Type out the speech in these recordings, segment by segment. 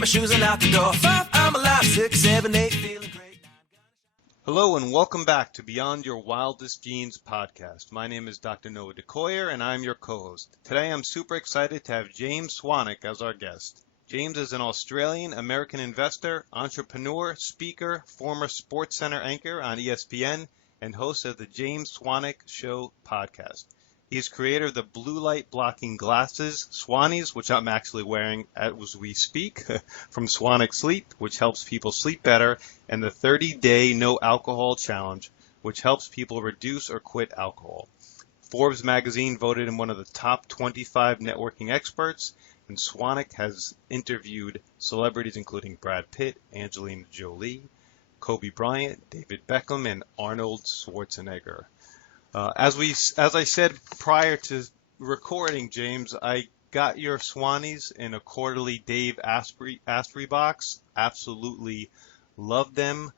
my shoes and out the door. 5, I'm alive. 6, 7, 8, feeling great. Hello and welcome back to Beyond Your Wildest Genes podcast. My name is Dr. Noah DeCoyer and I'm your co-host. Today I'm super excited to have James Swanwick as our guest. James is an Australian-American investor, entrepreneur, speaker, former SportsCenter anchor on ESPN, and host of the James Swanwick Show podcast. He is creator of the blue light blocking glasses, Swannies, which I'm actually wearing as we speak, from Swanwick Sleep, which helps people sleep better, and the 30-day no alcohol challenge, which helps people reduce or quit alcohol. Forbes magazine voted him one of the top 25 networking experts, and Swanwick has interviewed celebrities including Brad Pitt, Angelina Jolie, Kobe Bryant, David Beckham, and Arnold Schwarzenegger. As I said prior to recording, James, I got your Swannies in a quarterly Dave Asprey box. Absolutely love them.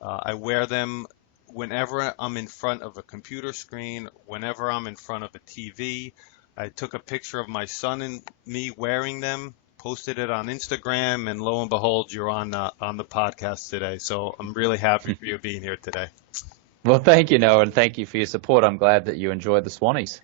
I wear them whenever I'm in front of a computer screen, whenever I'm in front of a TV. I took a picture of my son and me wearing them, posted it on Instagram, and lo and behold, you're on the podcast today. So I'm really happy for you being here today. Well, thank you, Noah, and thank you for your support. I'm glad that you enjoyed the Swannies.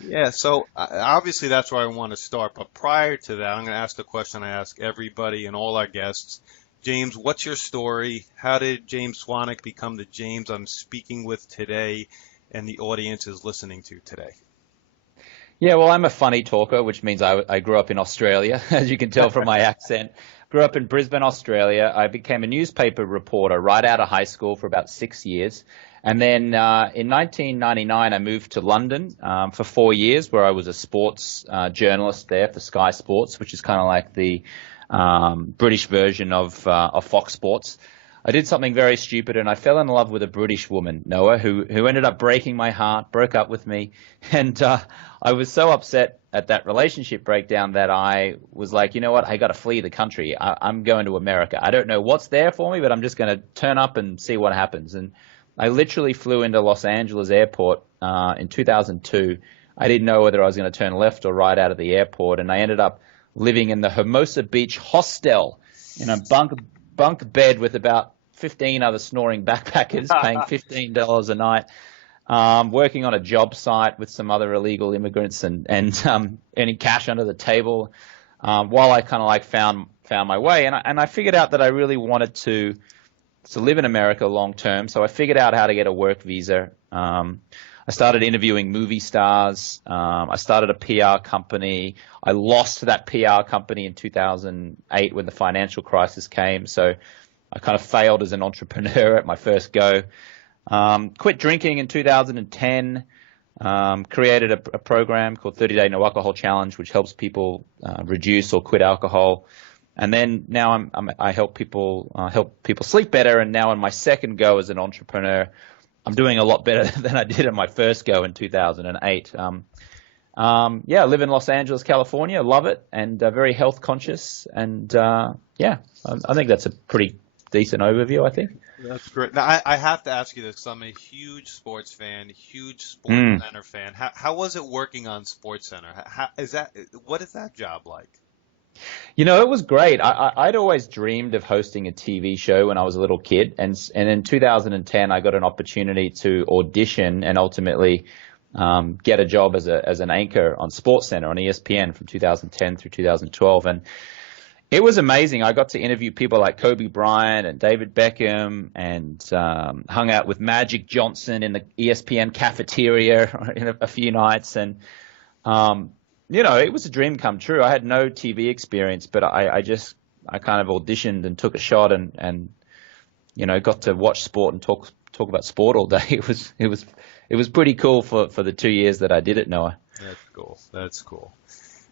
Yeah, so obviously that's where I want to start. But prior to that, I'm going to ask the question I ask everybody and all our guests. James, what's your story? How did James Swanwick become the James I'm speaking with today and the audience is listening to today? Yeah, well, I'm a funny talker, which means I grew up in Australia, as you can tell from my accent. Grew up in Brisbane, Australia. I became a newspaper reporter right out of high school for about 6 years. And then in 1999, I moved to London for 4 years, where I was a sports journalist there for Sky Sports, which is kind of like the British version of Fox Sports. I did something very stupid, and I fell in love with a British woman, Noah, who ended up breaking my heart, broke up with me. And I was so upset at that relationship breakdown that I was like, you know what, I got to flee the country. I'm going to America. I don't know what's there for me, but I'm just going to turn up and see what happens. And I literally flew into Los Angeles airport in 2002. I didn't know whether I was going to turn left or right out of the airport, and I ended up living in the Hermosa Beach hostel in a bunk bed with about 15 other snoring backpackers, paying $15 a night, working on a job site with some other illegal immigrants and earning cash under the table while I kind of like found my way. And I figured out that I really wanted to live in America long term. So I figured out how to get a work visa. I started interviewing movie stars. I started a PR company. I lost that PR company in 2008 when the financial crisis came. So I kind of failed as an entrepreneur at my first go. Quit drinking in 2010. Created a program called 30-Day No Alcohol Challenge, which helps people reduce or quit alcohol. And then now I help people sleep better. And now in my second go as an entrepreneur, I'm doing a lot better than I did in my first go in 2008. I live in Los Angeles, California. Love it, and very health conscious. And I think that's a pretty decent overview, I think. That's great. Now, I have to ask you this, because I'm a huge sports fan, huge SportsCenter fan. How was it working on SportsCenter? What is that job like? You know, it was great. I'd always dreamed of hosting a TV show when I was a little kid. And in 2010, I got an opportunity to audition and ultimately get a job as an anchor on SportsCenter on ESPN from 2010 through 2012. And it was amazing. I got to interview people like Kobe Bryant and David Beckham and hung out with Magic Johnson in the ESPN cafeteria in a few nights. And, it was a dream come true. I had no TV experience, but I kind of auditioned and took a shot and got to watch sport and talk about sport all day. It was pretty cool for the 2 years that I did it, Noah. That's cool.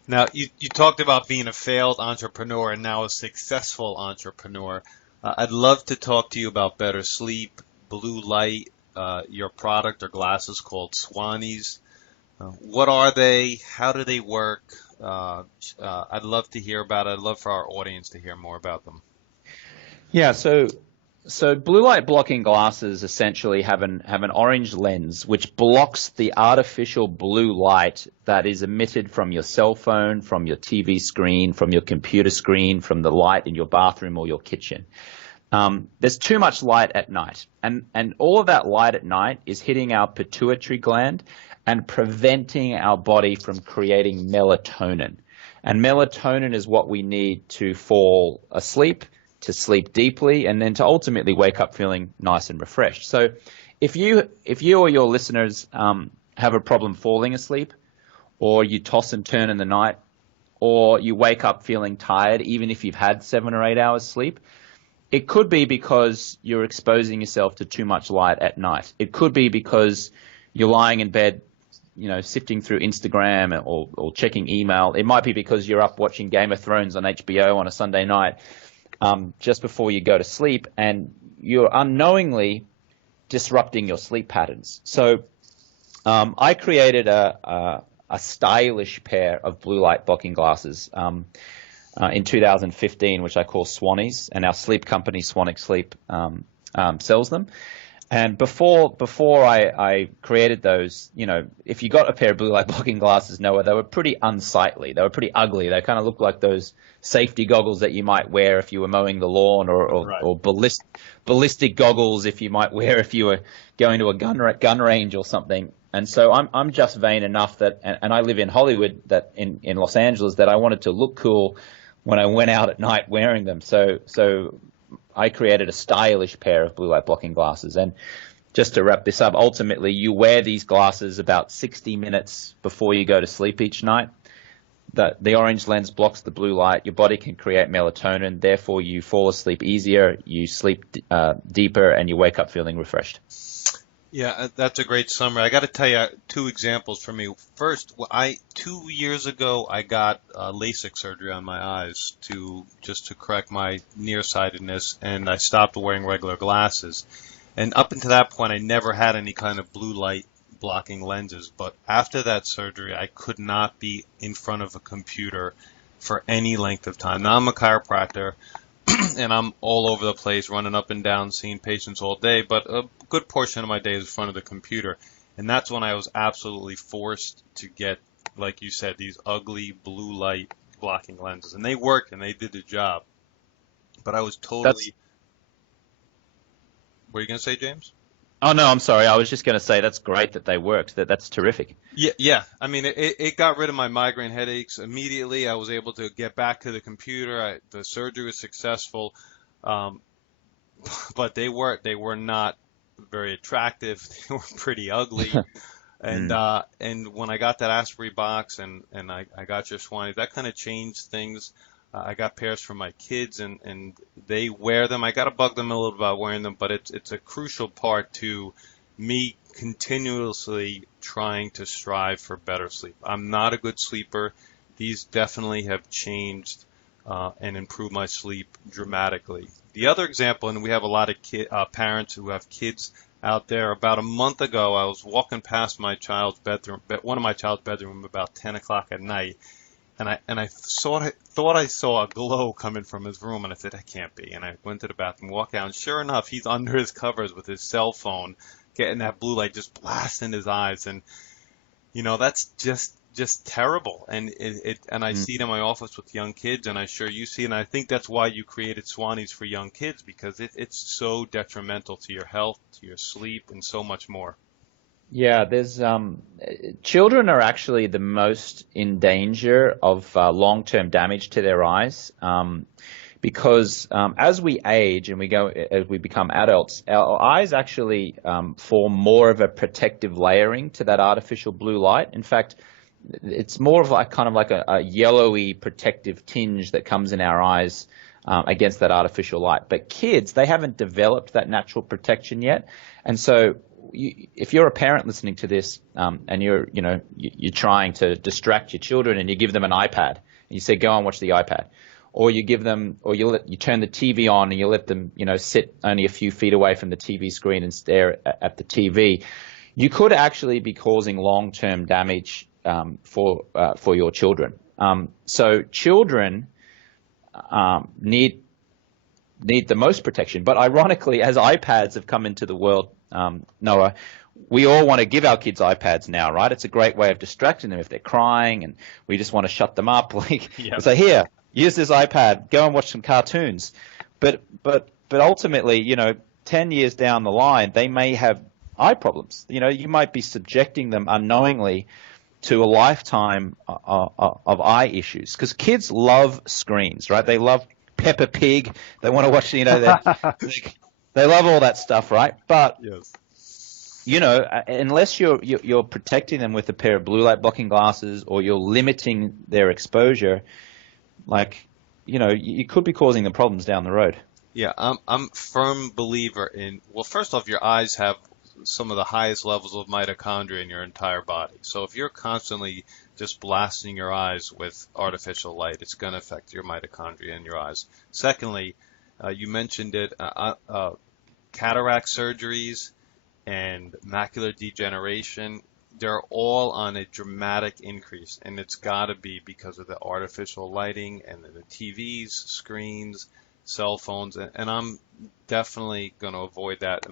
Now, you talked about being a failed entrepreneur and now a successful entrepreneur. I'd love to talk to you about better sleep, blue light, your product or glasses called Swannies. What are they? How do they work? I'd love to hear about it. I'd love for our audience to hear more about them. Yeah, so So blue light blocking glasses essentially have an orange lens which blocks the artificial blue light that is emitted from your cell phone, from your TV screen, from your computer screen, from the light in your bathroom or your kitchen. There's too much light at night, and all of that light at night is hitting our pituitary gland and preventing our body from creating melatonin. And melatonin is what we need to fall asleep, to sleep deeply, and then to ultimately wake up feeling nice and refreshed. So if you or your listeners have a problem falling asleep, or you toss and turn in the night, or you wake up feeling tired even if you've had 7 or 8 hours sleep, it could be because you're exposing yourself to too much light at night. It could be because you're lying in bed, sifting through Instagram or checking email. It might be because you're up watching Game of Thrones on HBO on a Sunday night just before you go to sleep, and you're unknowingly disrupting your sleep patterns. So I created a stylish pair of blue light blocking glasses in 2015, which I call Swannies, and our sleep company, Swannick Sleep, sells them. And before I created those, if you got a pair of blue light blocking glasses, Noah, they were pretty unsightly. They were pretty ugly. They kind of looked like those safety goggles that you might wear if you were mowing the lawn, or ballistic goggles if you might wear if you were going to a gun range or something. And so I'm just vain enough that, and I live in Hollywood, that in Los Angeles, that I wanted to look cool when I went out at night wearing them. So I created a stylish pair of blue light blocking glasses. And just to wrap this up, ultimately you wear these glasses about 60 minutes before you go to sleep each night. The orange lens blocks the blue light. Your body can create melatonin. Therefore, you fall asleep easier, you sleep deeper, and you wake up feeling refreshed. Yeah, that's a great summary. I got to tell you 2 examples for me. First, 2 years ago, I got LASIK surgery on my eyes to correct my nearsightedness, and I stopped wearing regular glasses. And up until that point, I never had any kind of blue light blocking lenses. But after that surgery, I could not be in front of a computer for any length of time. Now, I'm a chiropractor, and I'm all over the place, running up and down, seeing patients all day, but a good portion of my day is in front of the computer. And that's when I was absolutely forced to get, like you said, these ugly blue light blocking lenses. And they worked, and they did the job. But I was totally... What are you going to say, James? Oh, no, I'm sorry. I was just going to say that's great that they worked. That's terrific. Yeah. I mean, it got rid of my migraine headaches immediately. I was able to get back to the computer. The surgery was successful, but they were not very attractive. They were pretty ugly. And when I got that Asprey box and I got your Swannies, that kind of changed things. I got pairs for my kids, and they wear them. I got to bug them a little bit about wearing them, but it's a crucial part to me continuously trying to strive for better sleep. I'm not a good sleeper. These definitely have changed and improved my sleep dramatically. The other example, and we have a lot of parents who have kids out there. About a month ago, I was walking past my child's bedroom, one of my child's bedroom, about 10 o'clock at night. And I thought I saw a glow coming from his room, and I said, that can't be. And I went to the bathroom, walked out, and sure enough, he's under his covers with his cell phone, getting that blue light just blasting his eyes. And, that's just terrible. And I see it in my office with young kids, and I'm sure you see it. And I think that's why you created Swannies for young kids, because it's so detrimental to your health, to your sleep, and so much more. Yeah, there's children are actually the most in danger of long-term damage to their eyes, because as we age and as we become adults, our eyes actually form more of a protective layering to that artificial blue light. In fact, it's more of kind of like a yellowy protective tinge that comes in our eyes against that artificial light. But kids, they haven't developed that natural protection yet, and so if you're a parent listening to this and you're trying to distract your children and you give them an iPad and you say, go and watch the iPad, or you give them, or you turn the TV on and you let them, sit only a few feet away from the TV screen and stare at the TV, you could actually be causing long-term damage for your children. So children need need the most protection. But ironically, as iPads have come into the world, Noah, we all want to give our kids iPads now, right? It's a great way of distracting them if they're crying and we just want to shut them up. Like, say, here, use this iPad, go and watch some cartoons. But ultimately, 10 years down the line, they may have eye problems. You might be subjecting them unknowingly to a lifetime of eye issues, because kids love screens, right? They love Peppa Pig. They want to watch, they love all that stuff, right? But yes. Unless you're protecting them with a pair of blue light blocking glasses, or you're limiting their exposure, you could be causing them problems down the road. Yeah, I'm a firm believer in, well, first off, your eyes have some of the highest levels of mitochondria in your entire body. So if you're constantly just blasting your eyes with artificial light, it's going to affect your mitochondria in your eyes. Secondly, you mentioned it, cataract surgeries and macular degeneration, they're all on a dramatic increase, and it's got to be because of the artificial lighting and the TVs, screens, cell phones, and I'm definitely going to avoid that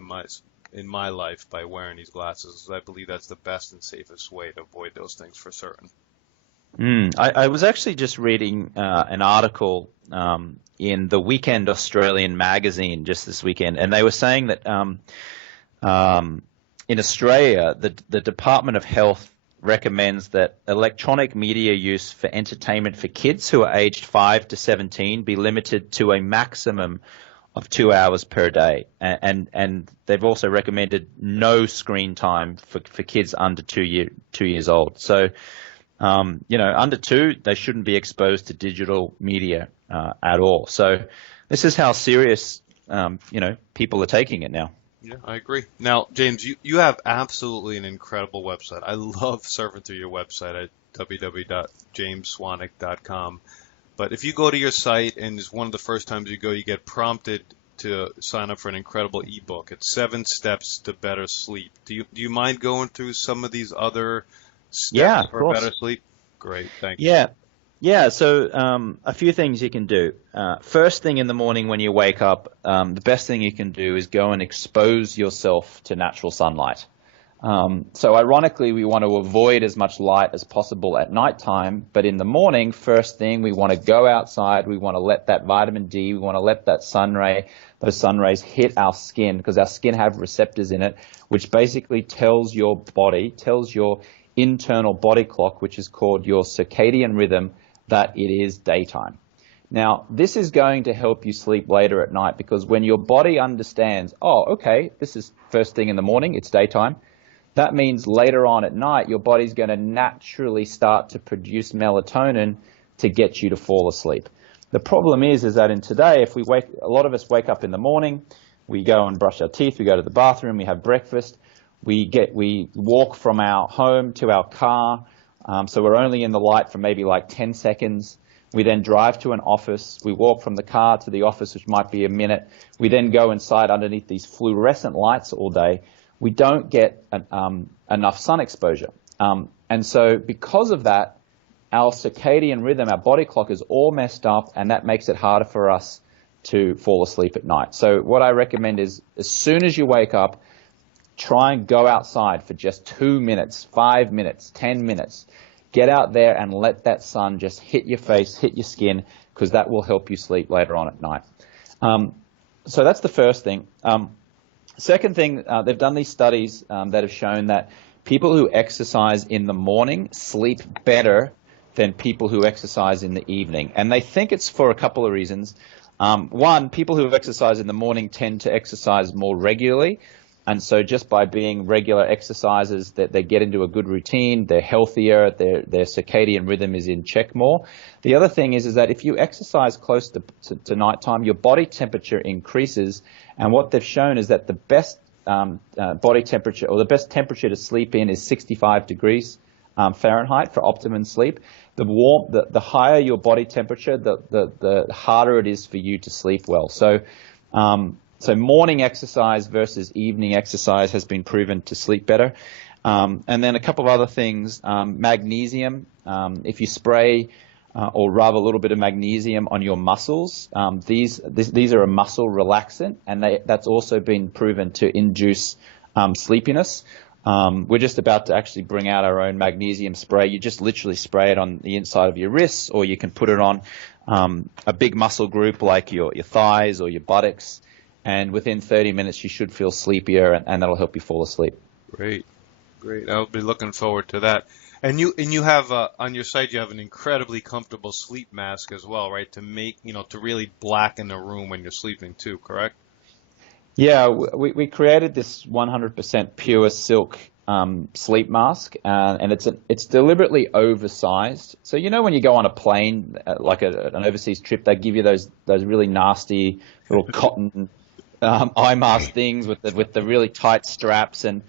in my life by wearing these glasses. I believe that's the best and safest way to avoid those things for certain. I was actually just reading an article in the Weekend Australian magazine just this weekend, and they were saying that in Australia, the Department of Health recommends that electronic media use for entertainment for kids who are aged 5 to 17 be limited to a maximum of 2 hours per day. And they've also recommended no screen time for kids under 2 years old. So, under 2, they shouldn't be exposed to digital media at all. So this is how serious, people are taking it now. Yeah, I agree. Now, James, you have absolutely an incredible website. I love surfing through your website at www.jamesswanwick.com. But if you go to your site and it's one of the first times you go, you get prompted to sign up for an incredible ebook. It's 7 Steps to Better Sleep. Do you mind going through some of these other steps for better sleep? Great, thank you. Yeah, so a few things you can do. First thing in the morning when you wake up, the best thing you can do is go and expose yourself to natural sunlight. So ironically, we want to avoid as much light as possible at nighttime, but in the morning, first thing, we want to go outside, we want to let that vitamin D, we want to let those sun rays hit our skin, because our skin have receptors in it, which basically tells your internal body clock, which is called your circadian rhythm, that it is daytime. Now, this is going to help you sleep later at night, because when your body understands, okay, this is first thing in the morning, it's daytime, that means later on at night, your body's going to naturally start to produce melatonin to get you to fall asleep. The problem is that in today, a lot of us wake up in the morning, we go and brush our teeth, we go to the bathroom, we have breakfast, we walk from our home to our car, so we're only in the light for maybe 10 seconds. We then drive to an office. We walk from the car to the office, which might be a minute. We then go inside underneath these fluorescent lights all day. We don't get enough sun exposure. And so because of that, our circadian rhythm, our body clock is all messed up, and that makes it harder for us to fall asleep at night. So what I recommend is, as soon as you wake up, try and go outside for just 2 minutes, 5 minutes, 10 minutes. Get out there and let that sun just hit your face, hit your skin, because that will help you sleep later on at night. So that's the first thing. Second thing, they've done these studies that have shown that people who exercise in the morning sleep better than people who exercise in the evening. And they think it's for a couple of reasons. One, people who exercise in the morning tend to exercise more regularly. And so just by being regular exercises, that they get into a good routine, they're healthier, their circadian rhythm is in check more. The other thing is that if you exercise close to nighttime, your body temperature increases. And what they've shown is that the best body temperature, or the best temperature to sleep in, is 65 degrees Fahrenheit for optimum sleep. The higher your body temperature, the harder it is for you to sleep well. So morning exercise versus evening exercise has been proven to sleep better. And then a couple of other things, magnesium. If you spray or rub a little bit of magnesium on your muscles. These are a muscle relaxant, and that's also been proven to induce sleepiness. We're just about to actually bring out our own magnesium spray. You just literally spray it on the inside of your wrists, or you can put it on a big muscle group like your thighs or your buttocks, and within 30 minutes you should feel sleepier, and that'll help you fall asleep. Great. I'll be looking forward to that. And you have on your site, you have an incredibly comfortable sleep mask as well, right? To make, to really blacken the room when you're sleeping too, correct? Yeah, we created this 100% pure silk sleep mask, and it's deliberately oversized. So when you go on a plane, like an overseas trip, they give you those really nasty little cotton eye mask things with the really tight straps, and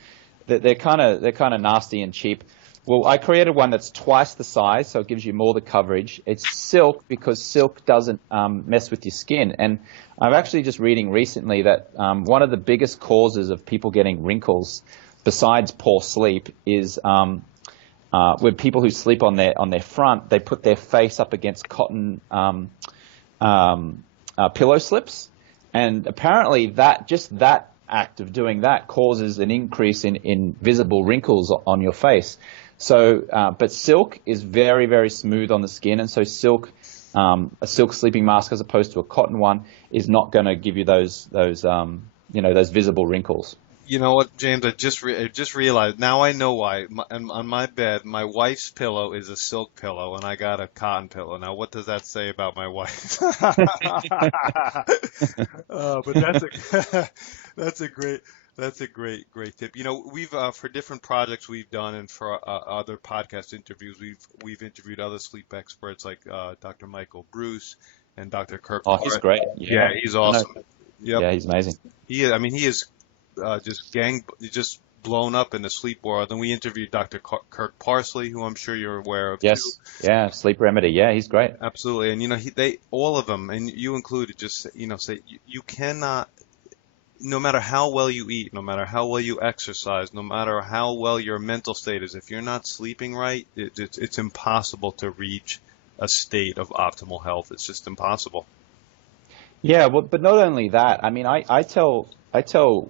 they're kind of nasty and cheap. Well, I created one that's twice the size, so it gives you more the coverage. It's silk because silk doesn't mess with your skin. And I'm actually just reading recently that one of the biggest causes of people getting wrinkles, besides poor sleep, is with people who sleep on their front, they put their face up against cotton pillow slips, and apparently that act of doing that causes an increase in visible wrinkles on your face. So, but silk is very, very smooth on the skin, and so a silk sleeping mask as opposed to a cotton one is not going to give you those visible wrinkles. You know what, James? I just realized. Now I know why. On my bed, my wife's pillow is a silk pillow, and I got a cotton pillow. Now, what does that say about my wife? But that's a great tip. We've for different projects we've done, and for other podcast interviews, we've interviewed other sleep experts like Dr. Michael Bruce and Dr. Kirk. Oh, he's great. Yeah, he's awesome. Yep. Yeah, he's amazing. He is just blown up in the sleep world. And we interviewed Dr. Kirk Parsley, who I'm sure you're aware of. Yes. Too. Yeah. Sleep Remedy. Yeah, he's great. Absolutely. And they all of them, and you included, just say you cannot. No matter how well you eat, no matter how well you exercise, no matter how well your mental state is, if you're not sleeping right, it's impossible to reach a state of optimal health. It's just impossible. Yeah, well, but not only that. I mean, I tell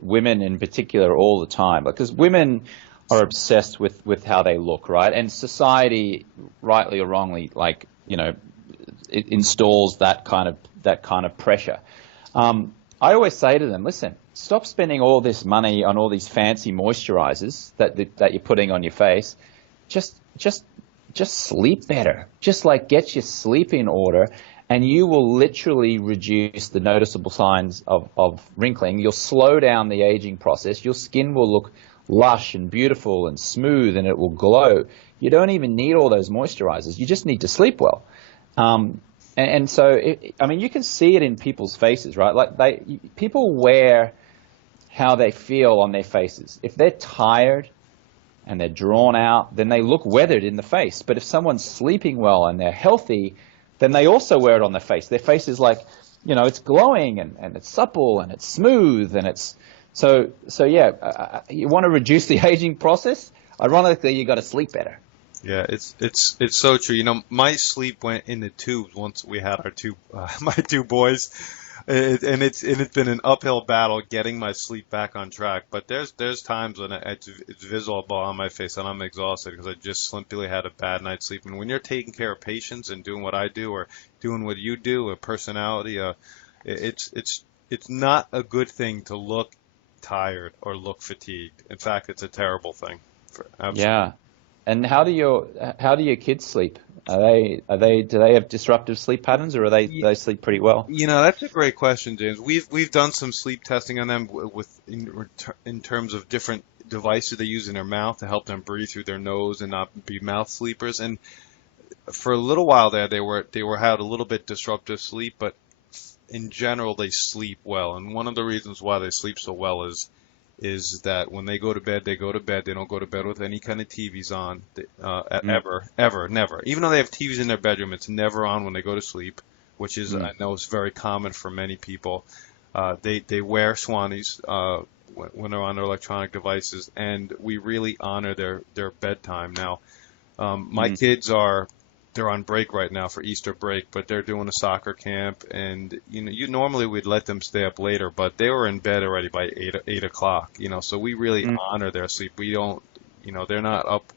women in particular all the time, because women are obsessed with how they look, right? And society, rightly or wrongly, it installs that kind of pressure. I always say to them, listen, stop spending all this money on all these fancy moisturizers that you're putting on your face. Just sleep better. Just get your sleep in order, and you will literally reduce the noticeable signs of wrinkling. You'll slow down the aging process. Your skin will look lush and beautiful and smooth, and it will glow. You don't even need all those moisturizers. You just need to sleep well. And so, you can see it in people's faces, right? People wear how they feel on their faces. If they're tired and they're drawn out, then they look weathered in the face. But if someone's sleeping well and they're healthy, then they also wear it on their face. Their face is it's glowing and it's supple and it's smooth and it's so yeah. You want to reduce the aging process? Ironically, you got to sleep better. Yeah, it's so true. My sleep went in the tubes once we had my two boys, and it's been an uphill battle getting my sleep back on track. But there's times when it's visible on my face and I'm exhausted because I just simply had a bad night's sleep. And when you're taking care of patients and doing what I do or doing what you do, a personality, it's not a good thing to look tired or look fatigued. In fact, it's a terrible thing. Absolutely. Yeah. And how do your kids sleep? Do they have disruptive sleep patterns, or do they sleep pretty well? That's a great question, James. We've done some sleep testing on them in terms of different devices they use in their mouth to help them breathe through their nose and not be mouth sleepers. And for a little while there, they had a little bit disruptive sleep, but in general they sleep well. And one of the reasons why they sleep so well is that when they go to bed, they go to bed. They don't go to bed with any kind of TVs on, ever, never. Even though they have TVs in their bedroom, it's never on when they go to sleep, which is, I know, is very common for many people. They wear Swannies when they're on their electronic devices, and we really honor their bedtime. Now, my kids are they're on break right now for Easter break, but they're doing a soccer camp, and you normally would let them stay up later, but they were in bed already by 8 o'clock. So we really honor their sleep. We don't, they're not up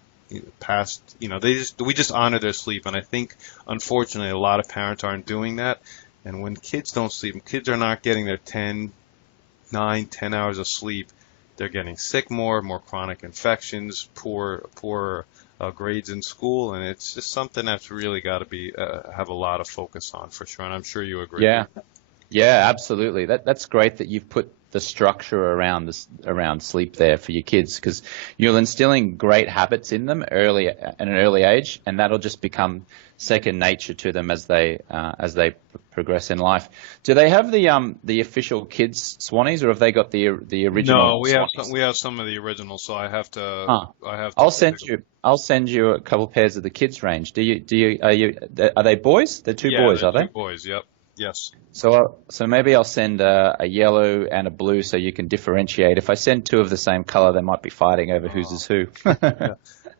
past, we just honor their sleep, and I think unfortunately a lot of parents aren't doing that, and when kids don't sleep, kids are not getting their 9, 10 hours of sleep. They're getting sick more chronic infections, poor grades in school, and it's just something that's really got to be have a lot of focus on for sure. And I'm sure you agree. Yeah, absolutely. That's great that you've put the structure around sleep there for your kids, because you're instilling great habits in them at an early age, and that'll just become second nature to them as they progress in life. Do they have the official kids Swannies, or have they got the original? No, we have some of the originals, so I have to. I'll send you a couple pairs of the kids range. Are they boys? They're two boys, are they? Two boys. Yep. Yes. So maybe I'll send a yellow and a blue so you can differentiate. If I send two of the same color, they might be fighting over whose is who. Yeah.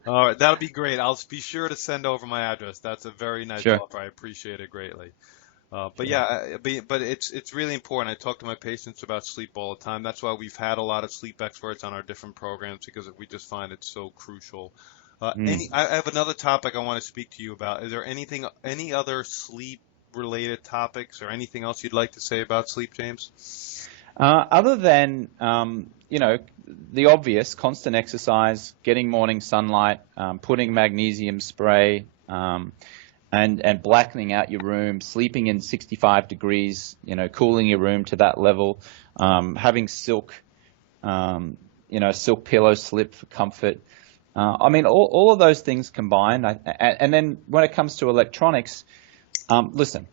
All right, that'll be great. I'll be sure to send over my address. That's a very nice offer. I appreciate it greatly. But it's really important. I talk to my patients about sleep all the time. That's why we've had a lot of sleep experts on our different programs, because we just find it so crucial. I have another topic I want to speak to you about. Is there any other sleep related topics or anything else you'd like to say about sleep, James? Other than, the obvious, constant exercise, getting morning sunlight, putting magnesium spray, and blackening out your room, sleeping in 65 degrees, cooling your room to that level, having silk pillow slip for comfort. All of those things combined. And then when it comes to electronics, listen,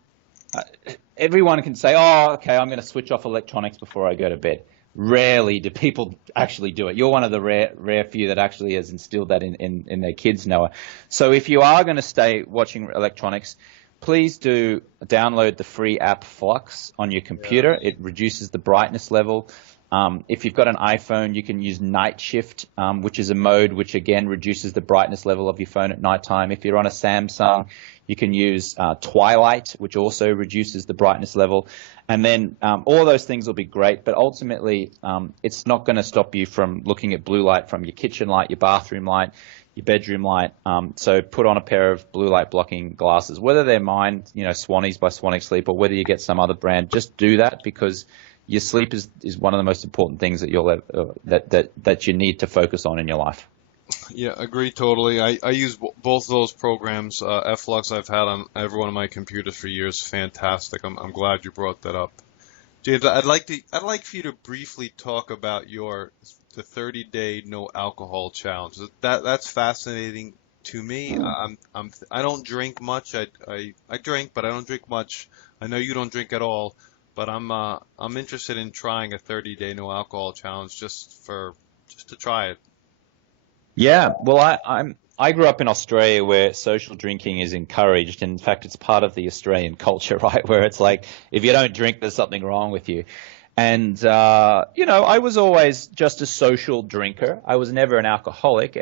everyone can say, oh, okay, I'm going to switch off electronics before I go to bed. Rarely do people actually do it. You're one of the rare few that actually has instilled that in their kids, Noah. So if you are going to stay watching electronics, please do download the free app Flux on your computer. It reduces the brightness level. If you've got an iPhone, you can use Night Shift, which is a mode which, again, reduces the brightness level of your phone at nighttime. If you're on a Samsung, you can use Twilight, which also reduces the brightness level. And then all of those things will be great, but ultimately it's not going to stop you from looking at blue light from your kitchen light, your bathroom light, your bedroom light. So put on a pair of blue light blocking glasses, whether they're mine, Swannies by Swannick Sleep, or whether you get some other brand. Just do that, because your sleep is one of the most important things that that you need to focus on in your life. Yeah, agree totally. I use both of those programs. Flux I've had on every one of my computers for years. Fantastic. I'm glad you brought that up. James, I'd like for you to briefly talk about the 30-day no alcohol challenge. That's fascinating to me. I don't drink much. I drink, but I don't drink much. I know you don't drink at all, but I'm interested in trying a 30-day no alcohol challenge just to try it. Yeah, well, I grew up in Australia where social drinking is encouraged. In fact, it's part of the Australian culture, right, where it's like, if you don't drink, there's something wrong with you. And, I was always just a social drinker. I was never an alcoholic.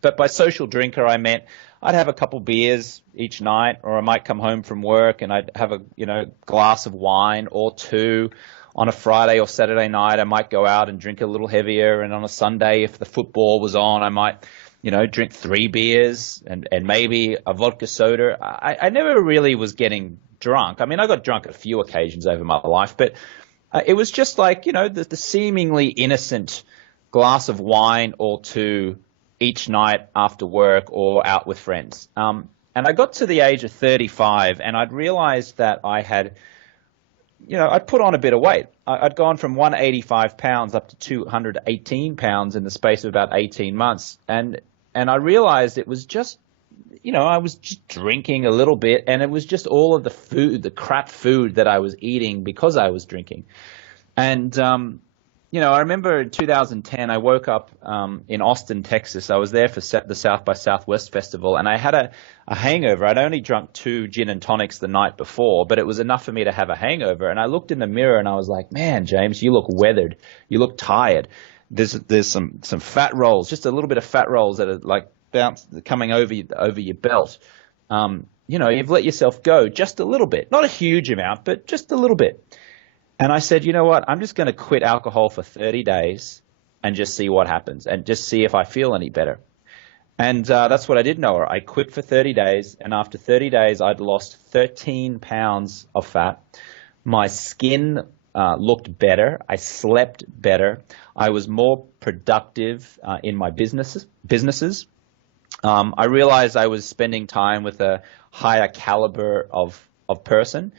But by social drinker, I meant I'd have a couple beers each night, or I might come home from work and I'd have a, glass of wine or two. On a Friday or Saturday night, I might go out and drink a little heavier. And on a Sunday, if the football was on, I might, drink 3 beers and maybe a vodka soda. I never really was getting drunk. I mean, I got drunk at a few occasions over my life, but it was just like, the seemingly innocent glass of wine or two each night after work or out with friends. And I got to the age of 35 and I'd realized that I had I'd put on a bit of weight. I'd gone from 185 pounds up to 218 pounds in the space of about 18 months. And I realized it was just, I was just drinking a little bit, and it was just all of the food, the crap food that I was eating because I was drinking. And, I remember in 2010, I woke up in Austin, Texas. I was there for the South by Southwest Festival, and I had a hangover. I'd only drunk 2 gin and tonics the night before, but it was enough for me to have a hangover. And I looked in the mirror, and I was like, man, James, you look weathered. You look tired. There's some fat rolls, just a little bit of fat rolls that are like coming over your belt. you've let yourself go just a little bit, not a huge amount, but just a little bit. And I said, you know what? I'm just going to quit alcohol for 30 days and just see what happens and just see if I feel any better. And that's what I did, Noah. I quit for 30 days, and after 30 days, I'd lost 13 pounds of fat. My skin looked better. I slept better. I was more productive in my businesses. I realized I was spending time with a higher caliber of person,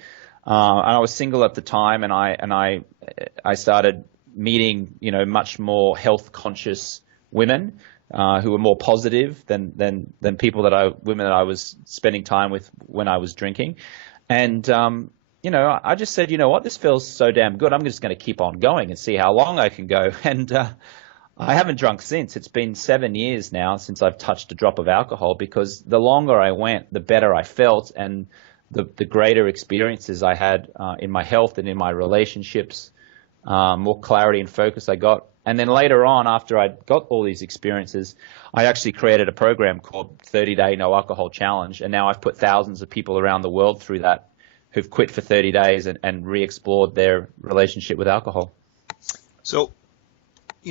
and I was single at the time, and I started meeting much more health conscious women who were more positive than women that I was spending time with when I was drinking, and I just said, you know what, this feels so damn good. I'm just going to keep on going and see how long I can go, and I haven't drunk since. It's been 7 years now since I've touched a drop of alcohol, because the longer I went, the better I felt, and the greater experiences I had in my health and in my relationships, more clarity and focus I got. And then later on, after I got all these experiences, I actually created a program called 30-Day No Alcohol Challenge, and now I've put thousands of people around the world through that who've quit for 30 days and re-explored their relationship with alcohol. So,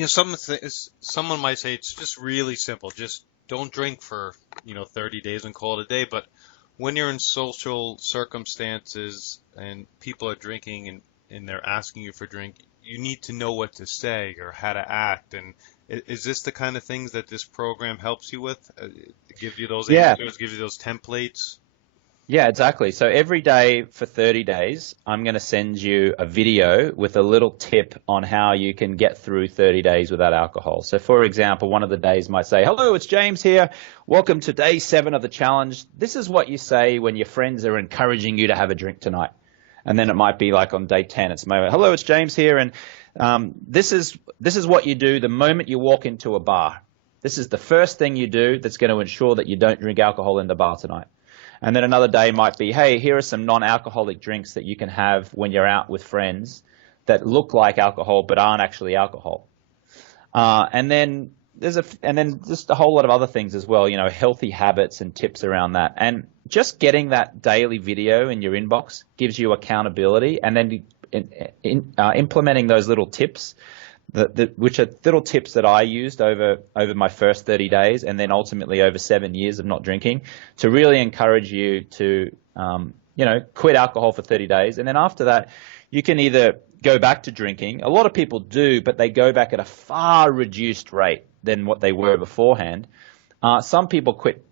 someone might say it's just really simple. Just don't drink for, 30 days and call it a day. But when you're in social circumstances and people are drinking and they're asking you for a drink, you need to know what to say or how to act. And is this the kind of things that this program helps you with? Give you those answers, give you those templates? Yeah, exactly. So every day for 30 days, I'm going to send you a video with a little tip on how you can get through 30 days without alcohol. So for example, one of the days might say, hello, it's James here. Welcome to day 7 of the challenge. This is what you say when your friends are encouraging you to have a drink tonight. And then it might be like on day 10, it's maybe, hello, it's James here. And this is what you do the moment you walk into a bar. This is the first thing you do that's going to ensure that you don't drink alcohol in the bar tonight. And then another day might be, hey, here are some non-alcoholic drinks that you can have when you're out with friends that look like alcohol but aren't actually alcohol. And then just a whole lot of other things as well, healthy habits and tips around that. And just getting that daily video in your inbox gives you accountability, and then implementing those little tips, which are little tips that I used over my first 30 days and then ultimately over 7 years of not drinking, to really encourage you to, quit alcohol for 30 days. And then after that, you can either go back to drinking. A lot of people do, but they go back at a far reduced rate than what they were beforehand. Some people quit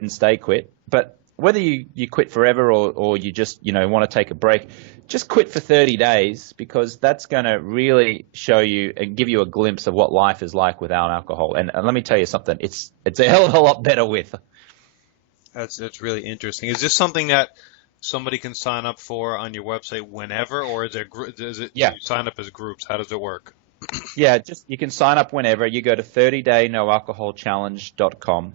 and stay quit, but whether you quit forever or you just, want to take a break, just quit for 30 days, because that's going to really show you and give you a glimpse of what life is like without alcohol. And let me tell you something, it's a hell of a lot better with. That's really interesting. Is this something that somebody can sign up for on your website whenever, or is it Yeah. You sign up as groups? How does it work? Yeah, you can sign up whenever. You go to 30daynoalcoholchallenge.com.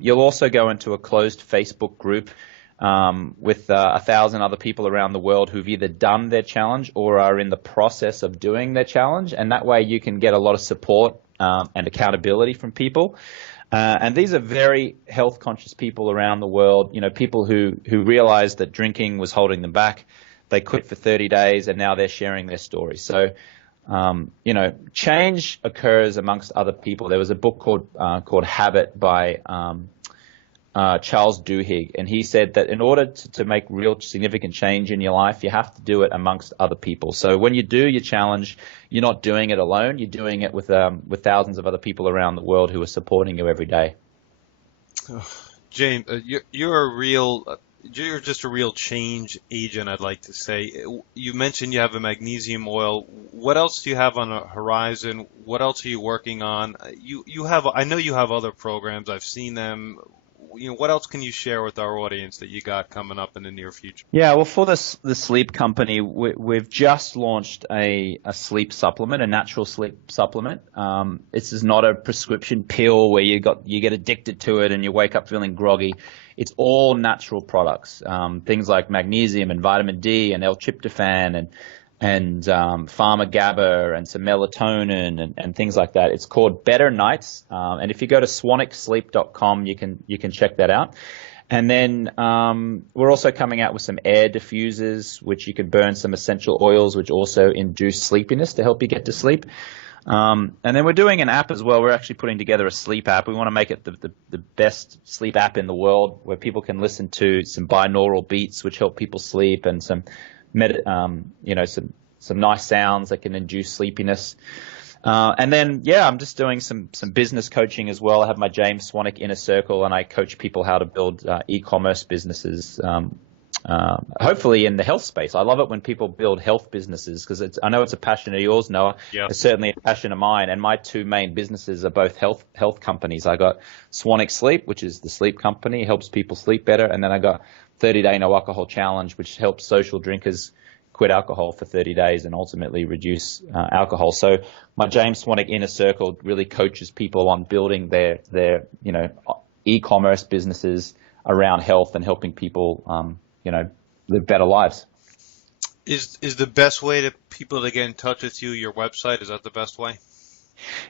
You'll also go into a closed Facebook group with 1,000 other people around the world who've either done their challenge or are in the process of doing their challenge, and that way you can get a lot of support and accountability from people. And these are very health conscious people around the world, people who realized that drinking was holding them back. They quit for 30 days and now they're sharing their stories. So change occurs amongst other people. There was a book called Habit by Charles Duhigg, and he said that in order to make real significant change in your life, you have to do it amongst other people. So when you do your challenge, you're not doing it alone. You're doing it with thousands of other people around the world who are supporting you every day. James, you're just a real change agent, I'd like to say. You mentioned you have a magnesium oil. What else do you have on the horizon? What else are you working on? I know you have other programs. I've seen them. What else can you share with our audience that you got coming up in the near future? Yeah, well, for the sleep company, we've just launched a sleep supplement, a natural sleep supplement. This is not a prescription pill where you get addicted to it and you wake up feeling groggy. It's all natural products, things like magnesium and vitamin D and L-tryptophan and pharma GABA and some melatonin and things like that. It's called Better Nights, and if you go to swanicsleep.com, you can check that out. And then we're also coming out with some air diffusers, which you can burn some essential oils, which also induce sleepiness to help you get to sleep. And then we're doing an app as well. We're actually putting together a sleep app. We want to make it the best sleep app in the world, where people can listen to some binaural beats, which help people sleep, and some nice sounds that can induce sleepiness. And then, I'm just doing some business coaching as well. I have my James Swanwick Inner Circle, and I coach people how to build e-commerce businesses, hopefully in the health space. I love it when people build health businesses, because I know it's a passion of yours, Noah. Yeah. It's certainly a passion of mine. And my two main businesses are both health companies. I got Swanwick Sleep, which is the sleep company, helps people sleep better. And then I got 30-Day No Alcohol Challenge, which helps social drinkers quit alcohol for 30 days and ultimately reduce alcohol. So my James Swanwick Inner Circle really coaches people on building their e-commerce businesses around health and helping people live better lives. Is the best way to people to get in touch with you your website? Is that the best way?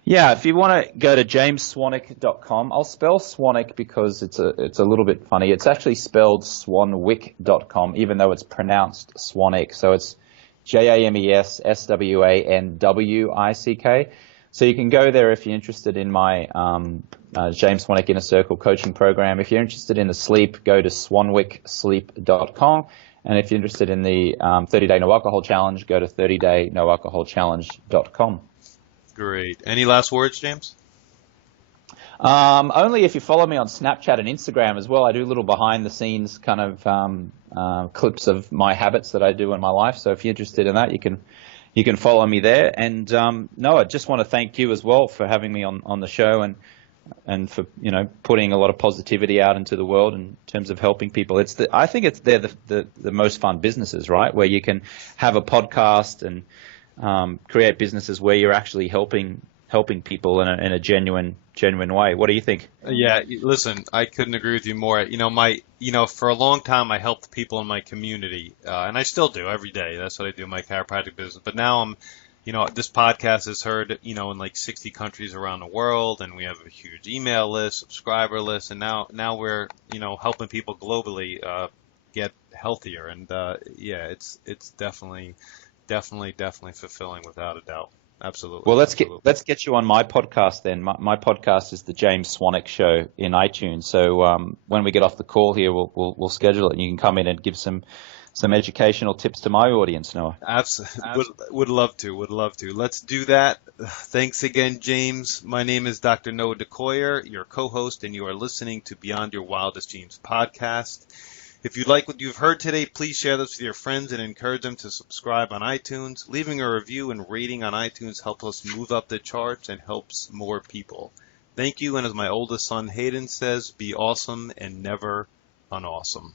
Yeah, if you want to go to jamesswanwick.com, I'll spell Swanwick because it's a little bit funny. It's actually spelled swanwick.com, even though it's pronounced Swanwick. So it's JamesSwanwick. So you can go there if you're interested in my James Swanwick Inner Circle coaching program. If you're interested in the sleep, go to swanwicksleep.com. And if you're interested in the 30-Day No Alcohol Challenge, go to 30daynoalcoholchallenge.com. Great. Any last words, James? Only if you follow me on Snapchat and Instagram as well. I do little behind-the-scenes kind of clips of my habits that I do in my life. So if you're interested in that, you can follow me there. And Noah, I just want to thank you as well for having me on the show and for putting a lot of positivity out into the world in terms of helping people. I think they're the most fun businesses, right? Where you can have a podcast and create businesses where you're actually helping people in a genuine way. What do you think? Yeah, listen, I couldn't agree with you more. For a long time I helped people in my community, and I still do every day. That's what I do in my chiropractic business. But now this podcast is heard, in like 60 countries around the world, and we have a huge email list, subscriber list, and now we're, helping people globally get healthier. And it's definitely fulfilling without a doubt. Absolutely. Well, let's get you on my podcast then. My podcast is the James Swanwick Show in iTunes. So when we get off the call here, we'll schedule it, and you can come in and give some educational tips to my audience, Noah. Absolutely. Would love to. Let's do that. Thanks again, James. My name is Dr. Noah DeCoyer, your co-host, and you are listening to Beyond Your Wildest Dreams podcast. If you like what you've heard today, please share this with your friends and encourage them to subscribe on iTunes. Leaving a review and rating on iTunes helps us move up the charts and helps more people. Thank you, and as my oldest son Hayden says, be awesome and never unawesome.